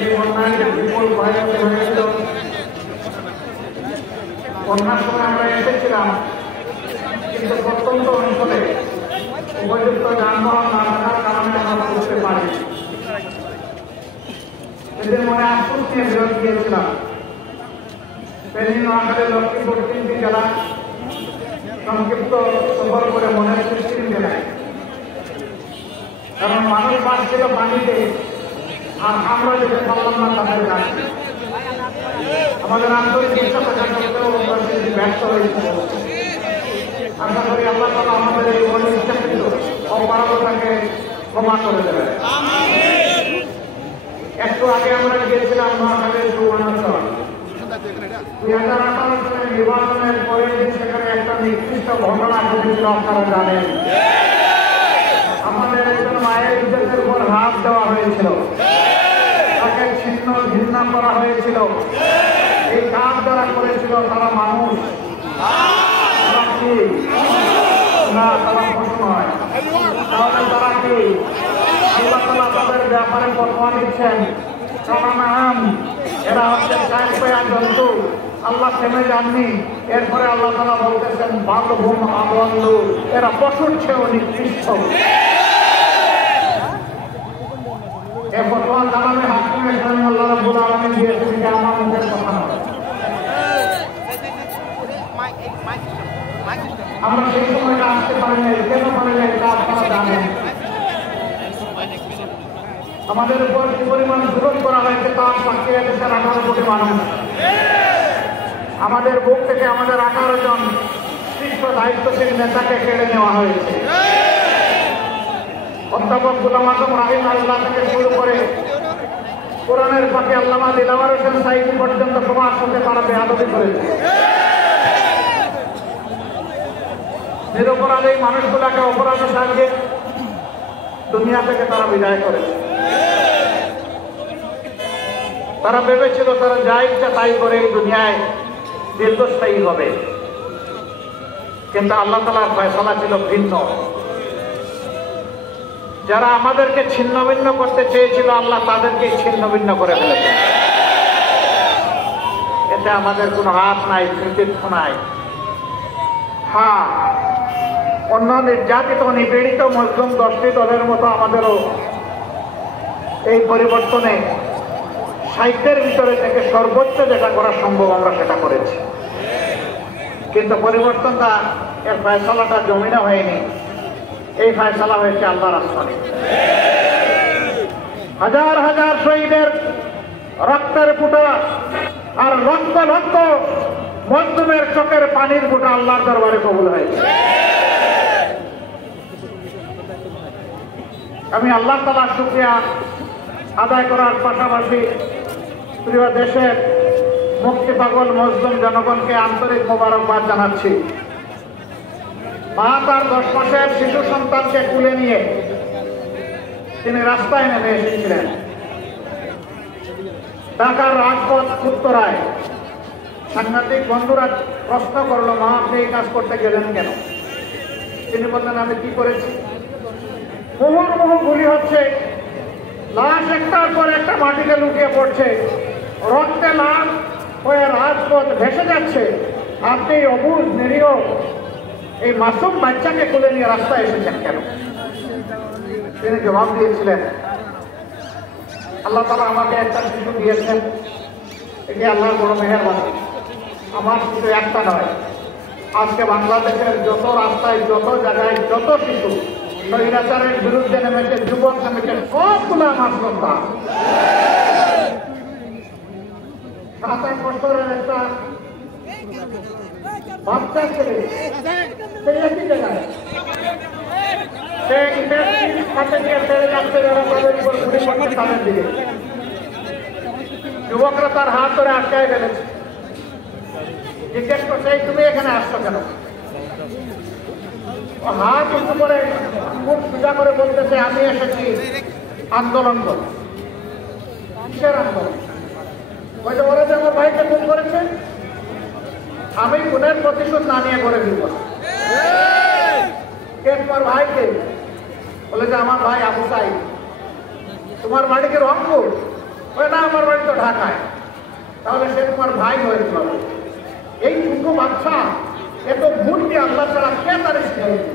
এই বন্যায় বিপুল ভয়াবহ হয়েছিল। বন্যার সময় আমরা এসেছিলাম, কিন্তু প্রত্যন্ত অঞ্চলে উপযুক্ত যানবাহন না থাকার কারণে আমরা বুঝতে পারি। এদের মনে আফসোস নিয়ে বিরোধ দিয়েছিলাম। ফেনী, নোয়াখালী, লক্ষ্মীপুর তিনটি জেলা সংক্ষিপ্ত সফর করে মনে সৃষ্টি জেলায়, কারণ মানুষ বাস ছিল পানিতে, আর আমরা যেতে পারলাম না তাদের কাছে। আমাদের আন্তরিক ইচ্ছা থাকা সত্ত্বেও পরিস্থিতি ব্যর্থ হয়েছিল। আশা করি আল্লাহ তাআলা আমাদের এই অনিচ্ছাকৃত অপারগতাকে ক্ষমা করে দেবেন। একটু আগে আমরা গিয়েছিলাম নোয়াখালীর সুবর্ণচর। 2018 সালের নির্বাচনের পরের দিন সেখানে একটা নির্দিষ্ট ঘটনা ঘটেছিল, আপনারা জানেন। আমাদের একজন মায়ের ইজ্জতের উপর হাত দেওয়া হয়েছিল, তাকে ছিন্ন ভিন্ন করা হয়েছিল। এই কাজ যারা করেছিল তারা মানুষ না, তারা পশু নয়। তাহলে তারা কি? আল্লাহ তাআলা তাদের ব্যাপারে ফতোয়া দিচ্ছেন, নাম এরা হচ্ছে কায়পয়া জন্তু, আল্লাহ থেমে যাননি। এরপরে আল্লাহ তাআলা বলতেছেন বালহুম আদল্লু, এরা পশুর চেয়েও নিকৃষ্ট। এই ফতোয়া জানাবে হাকিম ইসলামী আল্লাহ রাব্বুল আলামিন দিয়েছেন, এটা আমার মুখের কথা নয়। আমরা সেই সময়টা আসতে পারি নাই, কেন পারি নাই তা আপনারা জানেন। আমাদের উপর কি পরিমাণ জুলুম করা হয়েছে তার সাক্ষী দেশের 18 কোটি মানুষ। আমাদের বুক থেকে আমাদের 18 জন শীর্ষ দায়িত্বশীল নেতাকে কেড়ে নেওয়া হয়েছে। অধ্যাপক গোলাম আজম রাহিমাহুল্লাহ থেকে শুরু করে কোরআনের পাখি আল্লামা দিলাওয়ার হোসেন সাঈদী পর্যন্ত সবার সাথে তারা বেয়াদবি করেছে। নিরপরাধ এই মানুষগুলাকে অপরাধের সঙ্গে দুনিয়া থেকে তারা বিদায় করেছে। তারা ভেবেছিল তারা যা ইচ্ছা তাই করে এই দুনিয়ায় দীর্ঘস্থায়ী হবে, কিন্তু আল্লাহ তাআলার ফয়সালা ছিল ভিন্ন। যারা আমাদেরকে ছিন্ন ভিন্ন করতে চেয়েছিল আল্লাহ তাদেরকে ছিন্ন ভিন্ন করে ফেলেছে। এতে আমাদের কোনো হাত নাই, কৃতিত্ব নাই। হ্যাঁ, অন্য নির্যাতিত নিপীড়িত মুসলিম 10টি দলের মতো আমাদেরও এই পরিবর্তনে সাহিত্যের ভিতরে থেকে সর্বোচ্চ যেটা করা সম্ভব আমরা সেটা করেছি, কিন্তু পরিবর্তনটা এর ফয়সালাটা জমিনে হয়নি। এই ফয়সালা হয়েছে আল্লাহর আসমানে। হাজার হাজার শহীদের রক্তের ফুটা আর লক্ষ লক্ষ মজলুমের চোখের পানির ফুটা আল্লাহর দরবারে কবুল হয়েছে। আমি আল্লাহ তাআলার শুকরিয়া আদায় করার পাশাপাশি প্রিয় দেশের মুক্তি পাগল মজলুম জনগণকে আন্তরিক মোবারকবাদ জানাচ্ছি। মা তার 10 মাসের শিশু সন্তানকে তুলে নিয়ে তিনি রাস্তায় নেমে এসেছিলেন। ঢাকার রাজপথ উত্তরায় সাংবাদিক বন্ধুরা প্রশ্ন করলো, মা আপনি এই কাজ করতে গেলেন কেন? তিনি বললেন আমি কি করেছি? মুহুর্মুহু গুলি হচ্ছে, লাশ একটার পর একটা মাটিতে লুকিয়ে পড়ছে, রক্তে লাল হয়ে রাজপথ ভেসে যাচ্ছে, আপনি অবুঝ নিরীহ এই মাসুম বাচ্চাকে কোলে নিয়ে রাস্তায় এসেছেন কেন? তিনি জবাব দিয়েছিলেন, আল্লাহ তাআলা আমাকে একটা শিশু দিয়েছেন, এটি আল্লাহর বড় মেহেরবানি। আমার শিশু একটা নয়, আজকে বাংলাদেশের যত রাস্তায়, যত জায়গায়, যত শিশু স্বৈরাচারের বিরুদ্ধে নেমেছে, যুবক নেমেছে, সবগুলো আমার সন্তান। 7 বছরের একটা বাচ্চা ছেলে সেই একই জায়গায় সে ইন্ডাস্ট্রির সাথে গিয়ে ছেড়ে যাচ্ছে, যারা তাদের উপর গুলি করছে তাদের দিকে। যুবকরা তার হাত ধরে আটকায় ফেলেছে, জিজ্ঞেস করছে তুমি এখানে আসছো কেন? হাত উঁচু করে মুখ পূজা করে বলতেছে আমি এসেছি আন্দোলন করতে। কিসের আন্দোলন? বলছে ওরা যে আমার ভাইকে খুন করেছে, আমি খুনের প্রতিশোধ না নিয়ে করে দিব। কে তোমার ভাইকে? বলে যে আমার ভাই আবু সাঈদ। তোমার বাড়ি কি রংপুর? আমার বাড়ি তো ঢাকায়, তাহলে সে তোমার ভাই হয়েছিল। এই ছোট বাচ্চা এত মূর্তি আল্লাহ ছাড়া কে তার শিখাইছে?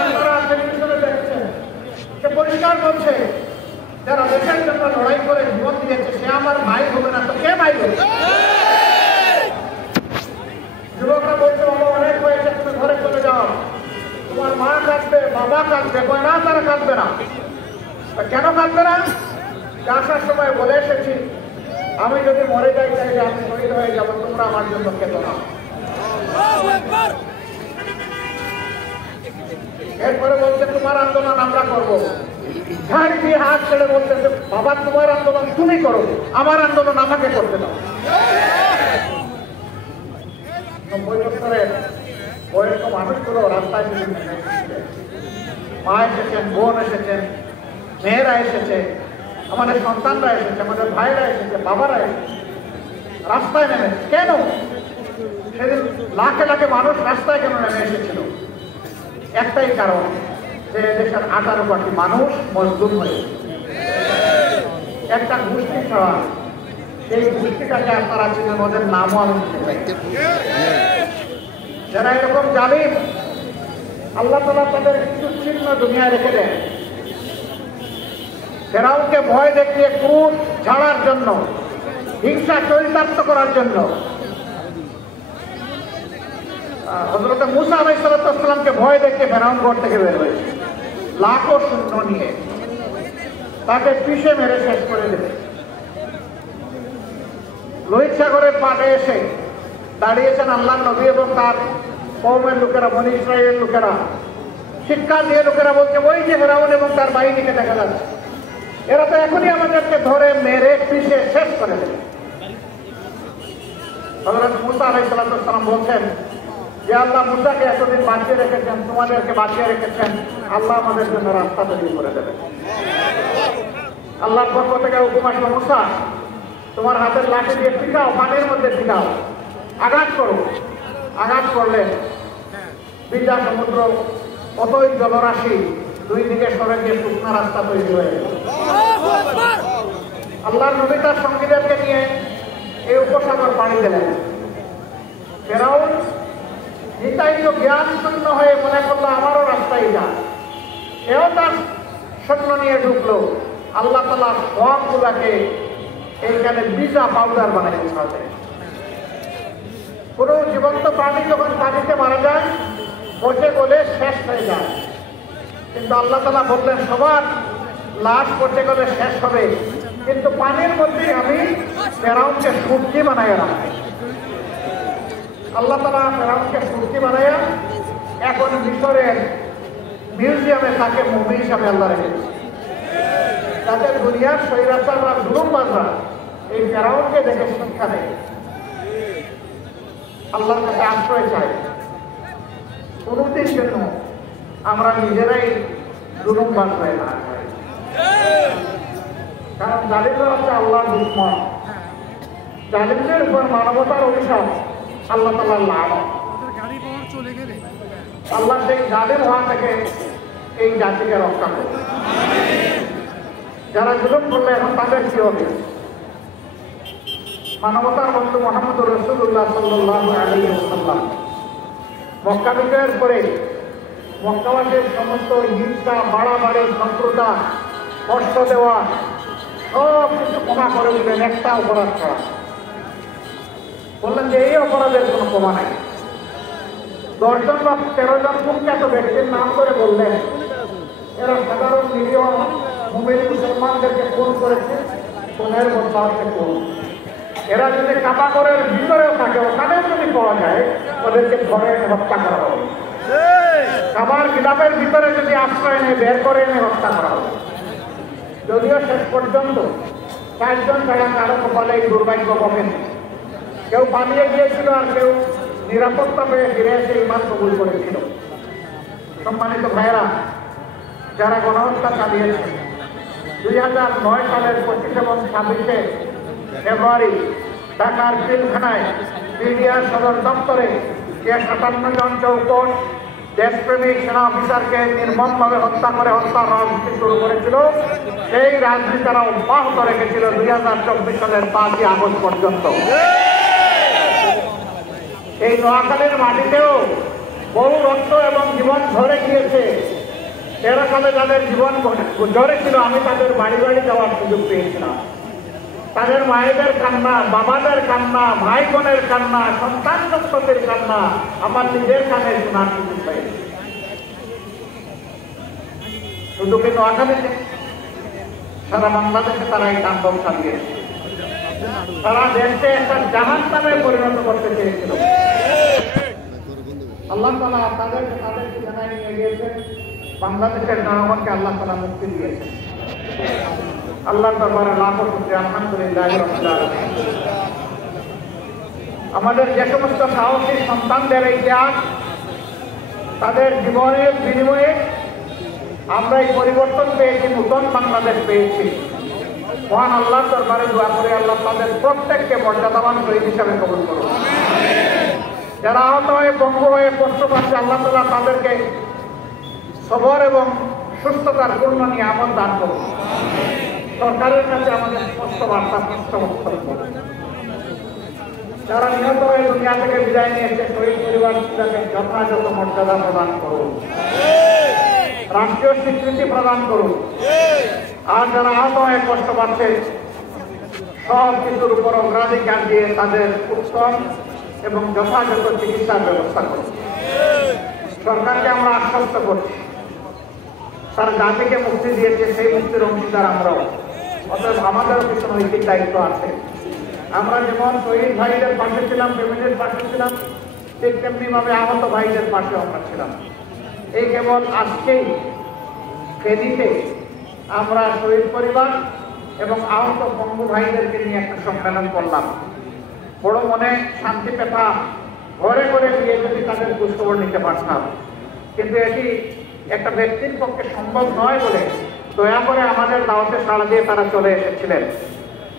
আপনারা টেলিভিশনে দেখছেন, সে পরিষ্কার বলছে যারা দেশের জন্য লড়াই করে জীবন দিয়েছে সে আমার ভাই হবে না তো কে ভাই হবে? যুবকরা বলছে বাবা অনেক হয়েছে, তুমি ঘরে চলে যাও, তোমার মা কাঁদবে, বাবা কাঁদবে। কয় না, তারা কাঁদবে না। কেন কাঁদবে না? আসার সময় বলে এসেছি আমি যদি মরে যাই তাহলে আমি শহীদ হয়ে যাবো, তোমরা আমার জন্য খেত না। এরপরে বলছে তোমার আন্দোলন আমরা করবো। ঝাড় দিয়ে হাত ছেড়ে বলতেছে বাবা তোমার আন্দোলন তুমি করো, আমার আন্দোলন আমাকে করতে দাও। 90 বছরের বয়স্ক মানুষগুলো রাস্তায় মা এসেছেন, বোন এসেছেন, মেয়েরা এসেছে, আমাদের সন্তানরা এসেছে, আমাদের ভাইরা এসেছে, বাবারা এসেছে, রাস্তায় নেমেছে। কেন? সেদিন লাখে লাখে মানুষ রাস্তায় কেন নেমে এসেছিল? একটাই কারণ, যে দেশের 18 কোটি মানুষ মজলুম হয়েছে। একটা গোষ্ঠী ছাড়া এই গোষ্ঠীটাকে আপনারা চিনেন, ওদের নামও আমি যারা এরকম জালিম, আল্লাহ তাআলা তাদের কিছু চিহ্ন দুনিয়ায় রেখে দেন। ফেরাউনকে ভয় দেখিয়ে ক্রোধ ঝাড়ার জন্য, হিংসা চরিতার্থ করার জন্য হযরত মূসা আলাইহিস সালামকে ভয় দেখিয়ে ফেরাউন ঘর থেকে বের হয়েছে লাখো সৈন্য নিয়ে, তাকে পিষে মেরে শেষ করে দেবে। লোহিত সাগরের পাড়ে এসে দাঁড়িয়েছেন আল্লাহর নবী এবং তার কওমের লোকেরা, বনী ইসরাইলের লোকেরা, শিক্ষা দিয়ে লোকেরা বলছে ওই যে ফেরাউন এবং তার বাহিনীকে দেখা যাচ্ছে, এরা তো এখনই আমাদেরকে ধরে মেরে পিষে শেষ করে দেবে। হযরত মূসা আলাইহিস সালাম বলছেন যে আল্লাহ মূসাকে এতদিন বাঁচিয়ে রেখেছেন, তোমাদেরকে বাঁচিয়ে রেখেছেন, আল্লাহ আমাদের জন্য রাস্তা তৈরি করে দেবে। আল্লাহর পক্ষ থেকে হুকুম আসলো, মূসা তোমার হাতের লাঠি দিয়ে পিটাও, পানির মধ্যে পিটাও, আঘাত করো। আঘাত করলেন, বিজা সমুদ্র কতই জলরাশি দুই দিকে সরে গিয়ে শুকনা রাস্তা তৈরি হয়ে গেল। আল্লাহর নবী তার সঙ্গীদেরকে নিয়ে এই উপসাগর পাড়ি দিলেন। ফেরাউন নিতাইত জ্ঞান শূন্য হয়ে মনে করলো আমারও রাস্তায় যা, এও তার সৈন্য নিয়ে ঢুকলো। আল্লাহ তাআলা সবগুলাকে এইখানে বিজা পাউডার বানিয়ে ছাড়লেন। কোনো জীবন্ত প্রাণী যখন পানিতে মারা যায় বসে গলে শেষ হয়ে যায়, কিন্তু আল্লাহ তাআলা বললেন সবার লাশ পচে গেলে শেষ হবে, কিন্তু পানির মধ্যে আমি ফেরাউনকে সবজি বানায় রাখি। আল্লাহ তাআলা ফেরাউনকে সবজি বানায় এখন মিশরের মিউজিয়ামে তাকে মুভি হিসাবে আল্লাহ রেখেছে, যাতে দুনিয়ার স্বৈরাচাররা জুলুমবাজরা এই ফেরাউনকে দেখে শিক্ষা দেয়, আল্লাহর কাছে আশ্রয় চায়। কোনদিন জন্য আমরা নিজেরাই জুলুমবাজ হয়ে না, কারণ জালিমরা হচ্ছে আল্লাহর দুশমন। জালিমদের উপর মানবতার অভিশাপ আল্লাহ তাআলার লানত। আল্লাহ সেই জালিম হওয়া থেকে এই জাতিকে রক্ষা করে। যারা জুলুম করলে এখন তাদের কি হবে? মানবতার বন্ধু মুহাম্মদুর রাসূলুল্লাহ সাল্লাল্লাহু আলাইহি ওয়াসাল্লাম মক্কা বিজয়ের পরে মক্কাবাসীর সমস্ত হিংসা, বাড়াবাড়ি, শত্রুতা, কষ্ট দেওয়া সব কিছু ক্ষমা করে দিলেন একটা অপরাধ ছাড়া। বললেন যে এই অপরাধের কোনো ক্ষমা নাই। 10 জন বা 13 জন কুখ্যাত ব্যক্তির নাম করে বললেন এরা সাধারণ নিরীহ মুমিন মুসলমানদেরকে খুন করেছে, খুনের বদলাতে খুন। এরা যদি কাবাগরের ভিতরেও থাকে, ওখানেও যদি পাওয়া যায় ওদেরকে ধরে এনে হত্যা করা হবে। কাবার গিলাফের ভিতরে যদি আশ্রয় নেয় বের করে এনে হত্যা করা হবে। যদিও শেষ পর্যন্ত 4 জন ছাড়া কারো কপালে এই দুর্ভাগ্য বকেনি। কেউ পালিয়ে গিয়েছিল আর কেউ নিরাপত্তা পেয়ে ফিরে এসে ইমান কবুল করেছিল। সম্মানিত ভাইয়েরা, যারা গণহত্যা চালিয়েছে 2009 সালের 25 এবং 26 ফেব্রুয়ারি ঢাকার পিলখানায় বিডিআর সদর দপ্তরে 57 জন চৌকট, দেশপ্রেমিক সেনা অফিসারকে নির্মমভাবে হত্যা করে হত্যার রাজনীতি শুরু করেছিল, সেই রাজনীতি তারা অব্যাহত রেখেছিল 2024 সালের 5ই আগস্ট পর্যন্ত। এই নোয়াখালীর মাটিতেও বহু রক্ত এবং জীবন ঝরে গিয়েছে। 13 সালে যাদের জীবন ঝরে ছিল, আমি তাদের বাড়ি বাড়ি যাওয়ার সুযোগ পেয়েছিলাম। তাদের মায়েদের কান্না, বাবাদের কান্না, ভাই বোনের কান্না, সন্তান সন্ততির কান্না আমার নিজের কানে শোনার সুযোগ পেয়েছি। শুধু কি নোয়াখালীতে, সারা বাংলাদেশে তারা এই তাণ্ডব চালিয়েছে। তারা দেশকে একটা জাহান্নামে পরিণত করতে চেয়েছিল। আল্লাহ তাআলা তাদেরকে জানাই নিয়ে গিয়েছেন, বাংলাদেশের জনগণকে আল্লাহ তাআলা মুক্তি দিয়েছেন। আল্লাহর দরবারে লাখো শুকরিয়া, আলহামদুলিল্লাহ রাব্বিল আলামিন। আমাদের যে সমস্ত সাহসী সন্তানদের এই ত্যাগ, তাদের জীবনের বিনিময়ে আমরা এই পরিবর্তন পেয়েছি, নতুন বাংলাদেশ পেয়েছি। মহান আল্লাহর দরবারে দোয়া করে আল্লাহ তাদের প্রত্যেককে মর্যাদাবান শহীদ হিসাবে কবুল করুন। যারা আহত হয়ে পঙ্গু হয়ে কষ্ট পাচ্ছে, আল্লাহ তাআলা তাদেরকে সবর এবং সুস্থতার পূর্ণ নিয়ামত দান করুন। সরকারের কাছে আমাদের স্পষ্ট বার্তা, স্পষ্ট বক্তব্য, যারা নিহত হয়ে দুনিয়া থেকে বিদায় নিয়েছে, শহীদ পরিবারকে যথাযথ মর্যাদা প্রদান করুন, রাষ্ট্রীয় স্বীকৃতি প্রদান করুন। আর যারা আহত হয়ে কষ্ট পাচ্ছে, সব কিছুর উপর অগ্রাধিকার দিয়ে তাদের উত্তম এবং যথাযথ চিকিৎসার ব্যবস্থা করুন। সরকারকে আমরা আশ্বস্ত করছি, তার জাতিকে মুক্তি দিয়েছে, সেই মুক্তির অংশীদার আমরাও। অতএব আমাদেরও কিছু নৈতিক দায়িত্ব আছে। আমরা যেমন শহীদ ভাইদের পাশে ছিলাম, ফ্যামিলির পাশে ছিলাম, ঠিক তেমনি ভাবে আহত ভাইদের পাশে আমরা ছিলাম। এই কেবল আজকেই ফেনীতে আমরা শহীদ পরিবার এবং আহত পঙ্গু ভাইদেরকে নিয়ে একটা সম্মেলন করলাম। বড় মনে শান্তি পেতাম, ঘরে ঘরে গিয়ে যদি তাদের খোঁজখবর নিতে পারতাম, কিন্তু এটি একটা ব্যক্তির পক্ষে সম্ভব নয় বলে দয়া করে আমাদের দাওয়াতে সাড়া দিয়ে তারা চলে এসেছিলেন।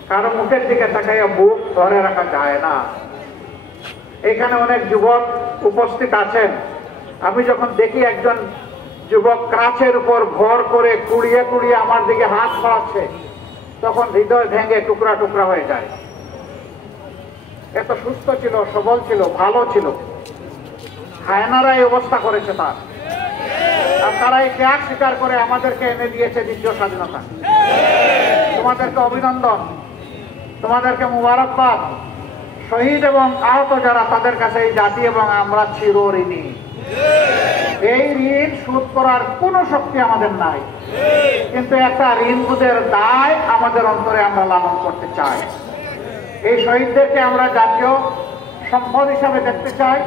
কারো মুখের দিকে তাকাইয়া বুক ধরে রাখা যায় না। এখানে অনেক যুবক উপস্থিত আছেন। আমি যখন দেখি একজন যুবক ক্রাচের উপর ভর করে কুড়িয়ে কুড়িয়ে আমার দিকে হাত বাড়াচ্ছে, তখন হৃদয় ভেঙে টুকরা টুকরা হয়ে যায়। এত সুস্থ ছিল, সবল ছিল, ভালো ছিল, হায়নারা এই অবস্থা করেছে তার। আর তারা এই ত্যাগ স্বীকার করে আমাদেরকে এনে দিয়েছে দ্বিতীয় স্বাধীনতা। তোমাদেরকে অভিনন্দন, তোমাদেরকে মুবারকবাদ। শহীদ এবং আহত যারা, তাদের কাছে এই জাতি এবং আমরা চিরঋণী। এই ঋণ শোধ করার কোনো শক্তি আমাদের নাই, কিন্তু একটা ঋণবোধের দায় আমাদের অন্তরে আমরা লালন করতে চাই। এই শহীদদেরকে আমরা জাতীয় সম্পদ হিসাবে দেখতে চাই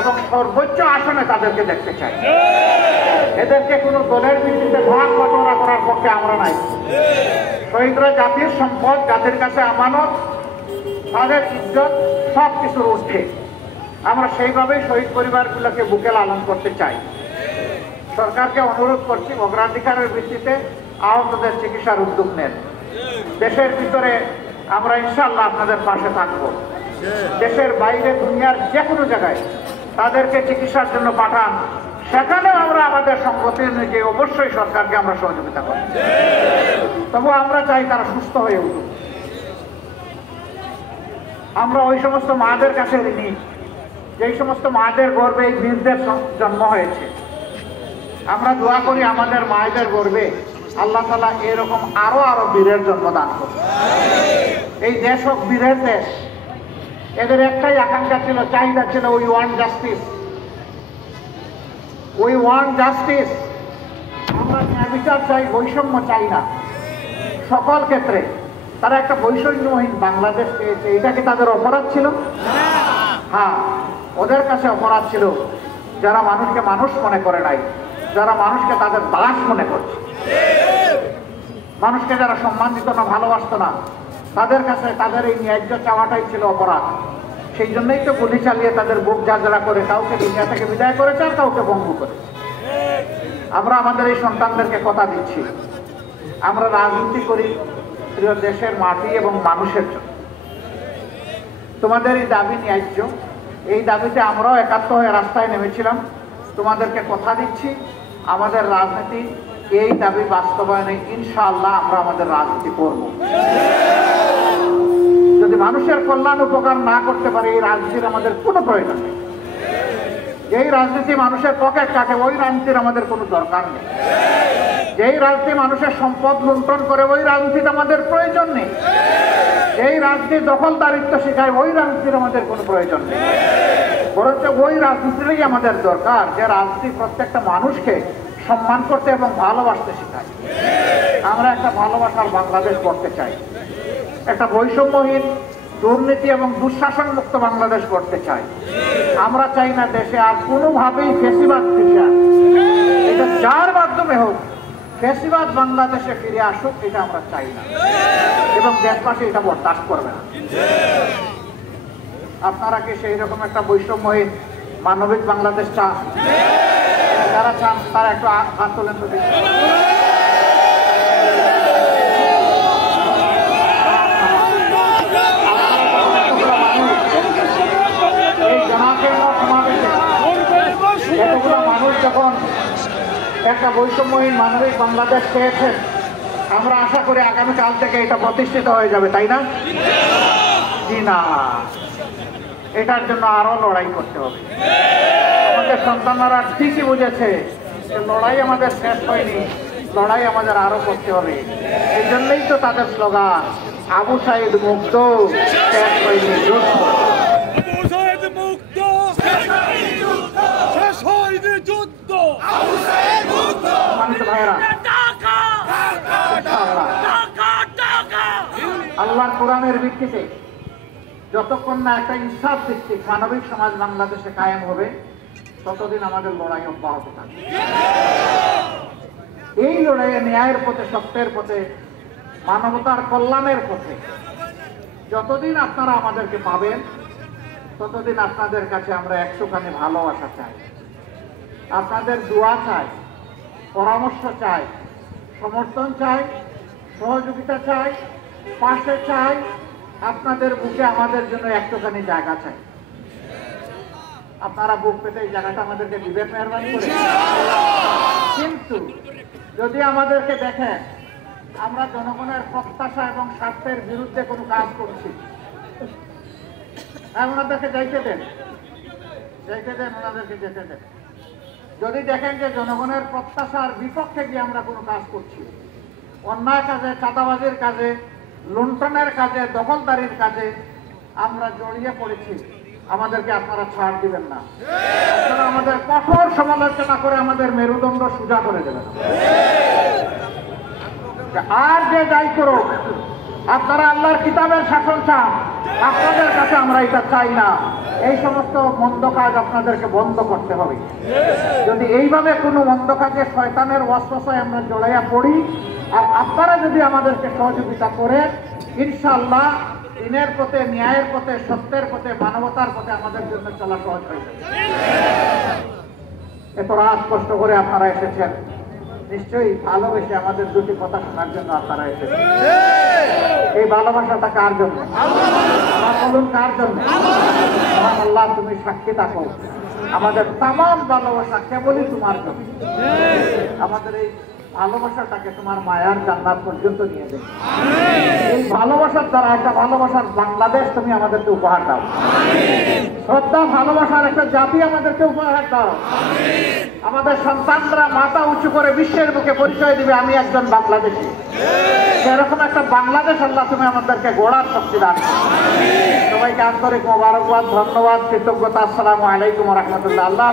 এবং সর্বোচ্চ আসনে তাদেরকে দেখতে চাই। এদেরকে কোনো দলের ভিত্তিতে ভাগ বটোয়ারা করার পক্ষে আমরা নাই। শহীদরা জাতির সম্পদ, জাতির কাছে আমানত, তাদের ইজ্জত সব কিছুর ঊর্ধ্বে। আমরা সেইভাবেই শহীদ পরিবারগুলোকে বুকে লালন করতে চাই। সরকারকে অনুরোধ করছি, অগ্রাধিকারের ভিত্তিতে আহতদের চিকিৎসার উদ্যোগ নেন। দেশের ভিতরে আমরা ইনশাআল্লাহ আপনাদের পাশে থাকব। দেশের বাইরে দুনিয়ার যে কোনো জায়গায় তাদেরকে চিকিৎসার জন্য পাঠান, সেখানেও আমরা আমাদের সংগতি অনুযায়ী অবশ্যই সরকারকে আমরা সহযোগিতা করব। তবু আমরা চাই তারা সুস্থ হয়ে উঠুক। আমরা ওই সমস্ত মাদের কাছে ঋণী, যেই সমস্ত মাদের গর্ভে এই বীরদের জন্ম হয়েছে। আমরা দোয়া করি আমাদের মায়েদের গর্ভে আল্লাহ তাআলা এরকম আরো আরো বীরের জন্ম দান করুন। এই দেশ হোক বীরের দেশ। এদের একটাই আকাঙ্ক্ষা ছিল, চাহিদা ছিল, we want justice, we want justice. আমরা ন্যায় বিচার চাই, বৈষম্য চাই না সকল ক্ষেত্রে। তারা একটা বৈষম্যহীন বাংলাদেশ পেয়েছে। এটা কি তাদের অপরাধ ছিল? হ্যাঁ, ওদের কাছে অপরাধ ছিল যারা মানুষকে মানুষ মনে করে নাই, যারা মানুষকে তাদের দাস মনে করছে, মানুষকে যারা সম্মান দিত না, ভালোবাসত না, তাদের কাছে তাদের এই ন্যায্য চাওয়াটাই ছিল অপরাধ। সেই জন্যই তো গুলি চালিয়ে তাদের বুক ঝাঁঝরা করে কাউকে দুনিয়া থেকে বিদায় করেছে আর কাউকে বঙ্গ করেছে। আমরা আমাদের এই সন্তানদেরকে কথা দিচ্ছি, আমরা রাজনীতি করি প্রিয় দেশের মাটি এবং মানুষের জন্য। তোমাদের এই দাবি ন্যায্য। এই দাবিতে আমরাও একাত্ম হয়ে রাস্তায় নেমেছিলাম। তোমাদেরকে কথা দিচ্ছি, আমাদের রাজনীতি এই দাবি বাস্তবায়নে ইনশাআল্লাহ আমরা আমাদের রাজনীতি করব। যদি মানুষের কল্যাণ উপকার না করতে পারে এই রাজনীতির আমাদের কোনো প্রয়োজন নেই। যেই রাজনীতি মানুষের পকেট কাটে ওই রাজনীতির আমাদের কোনো দরকার নেই। যেই রাজনীতি মানুষের সম্পদ লুণ্ঠন করে ওই রাজনীতির আমাদের প্রয়োজন নেই। যেই রাজনীতি দখলদারিত্ব শেখায় ওই রাজনীতির আমাদের কোনো প্রয়োজন নেই। বরঞ্চ ওই রাজনীতিরই আমাদের দরকার যে রাজনীতি প্রত্যেকটা মানুষকে সম্মান করতে এবং ভালোবাসতে শেখায়। আমরা একটা ভালোবাসার বাংলাদেশ করতে চাই, একটা বৈষম্যহীন দুর্নীতি এবং দুঃশাসন মুক্ত বাংলাদেশ করতে চাই। আমরা চাই না দেশে আর কোনোভাবেই ফ্যাসিবাদ ফিরে আসুক, এটা যার মাধ্যমে হোক ফ্যাসিবাদ বাংলাদেশে ফিরে আসুক, এটা আমরা চাই না এবং দেশবাসী এটা বরদাস্ত করবে না। আপনারা কি সেই রকম একটা বৈষম্যহীন মানবিক বাংলাদেশ চান? যারা চান তারা একটু হাত তোলেন তো দেখি। এতগুলো মানুষ যখন একটা বৈষম্যহীন মানবিক বাংলাদেশ পেয়েছেন, আমরা আশা করি আগামীকাল থেকে এটা প্রতিষ্ঠিত হয়ে যাবে, তাই না? জি না, এটার জন্য আরো লড়াই করতে হবে। আমাদের সন্তানরা ঠিকই বুঝেছে যে লড়াই আমাদের শেষ হয়নি, লড়াই আমাদের আরো করতে হবে। এই জন্যই তো তাদের স্লোগান আবু সাইদ মুক্ত, শেষ হয়নি যুদ্ধ। আল্লাহর কোরআনের ভিত্তিতে যতক্ষণ না একটা ইনসাফ ভিত্তিক মানবিক সমাজ বাংলাদেশে কায়েম হবে ততদিন আমাদের লড়াই অব্যাহত থাকবে। এই লড়াইয়ে ন্যায়ের পথে, সত্যের পথে, মানবতার কল্যাণের পথে যতদিন আপনারা আমাদেরকে পাবেন ততদিন আপনাদের কাছে আমরা একটুখানি ভালোবাসা চাই, আপনাদের দোয়া চাই, পরামর্শ চাই, সমর্থন চাই, সহযোগিতা চাই, পাশে চাই, আপনাদের বুকে আমাদের জন্য একটুখানি জায়গা চাই। আপনারা বুক পেতে এই জায়গাটা আমাদেরকে দিবেন মেহরবানি করে। কিন্তু যদি আমাদেরকে দেখেন আমরা জনগণের প্রত্যাশা এবং স্বার্থের বিরুদ্ধে কোনো কাজ করছি, ওনাদেরকে যাইতে দেন, ওনাদেরকে যেতে দেন। যদি দেখেন যে জনগণের প্রত্যাশার বিপক্ষে গিয়ে আমরা কোনো কাজ করছি, অন্যায় কাজে, চাঁদাবাজির কাজে, লুণ্ঠনের কাজে, দখলদারির কাজে আমরা জড়িয়ে পড়েছি, আমাদেরকে আপনারা ছাড় দিবেন না। আপনারা আমাদের কঠোর সমালোচনা করে আমাদের মেরুদণ্ড সোজা করে দেবেন। আর যে যাই করুক, আপনারা আল্লাহর কিতাবের শাসন চান, আপনাদের কাছে আমরা এটা চাই না। এই সমস্ত মন্দ কাজ আপনাদেরকে বন্ধ করতে হবে। যদি এইভাবে কোনো মন্দ কাজে শয়তানের ওয়াসওয়াসায় আমরা জড়াইয়া পড়ি আর আপনারা যদি আমাদেরকে সহযোগিতা করেন, ইনশাআল্লাহ দিনের পথে, ন্যায়ের পথে, সত্যের পথে, মানবতার পথে আমাদের জন্য চলা সহজ হয়ে যাবে। এত রাত কষ্ট করে আপনারা এসেছেন, নিশ্চয়ই ভালোবেসে আমাদের দুটি কথা শোনার জন্য আপনারা এসেছেন। এই ভালোবাসাটা কার জন্য? বলুন কার জন্য? আল্লাহ তুমি সাক্ষী থাকো, আমাদের তামাম ভালোবাসা কেবলই তোমার জন্য। আমাদের এই ভালোবাসাটাকে তোমার মায়ার জান্নাত পর্যন্ত নিয়ে দেবে। এই ভালোবাসার দ্বারা একটা ভালোবাসার বাংলাদেশ তুমি আমাদেরকে উপহার দাও। শ্রদ্ধা ভালোবাসার একটা জাতি আমাদেরকে উপহার দাও। আমাদের সন্তানরা মাথা উঁচু করে বিশ্বের বুকে পরিচয় দিবে আমি একজন বাংলাদেশী। সেরকম একটা বাংলাদেশ আল্লাহ তুমি আমাদেরকে গড়ার শক্তি দান। সবাইকে আন্তরিক মোবারকবাদ, ধন্যবাদ, কৃতজ্ঞতা। আসসালামু আলাইকুম ওয়া রাহমাতুল্লাহ। আল্লাহ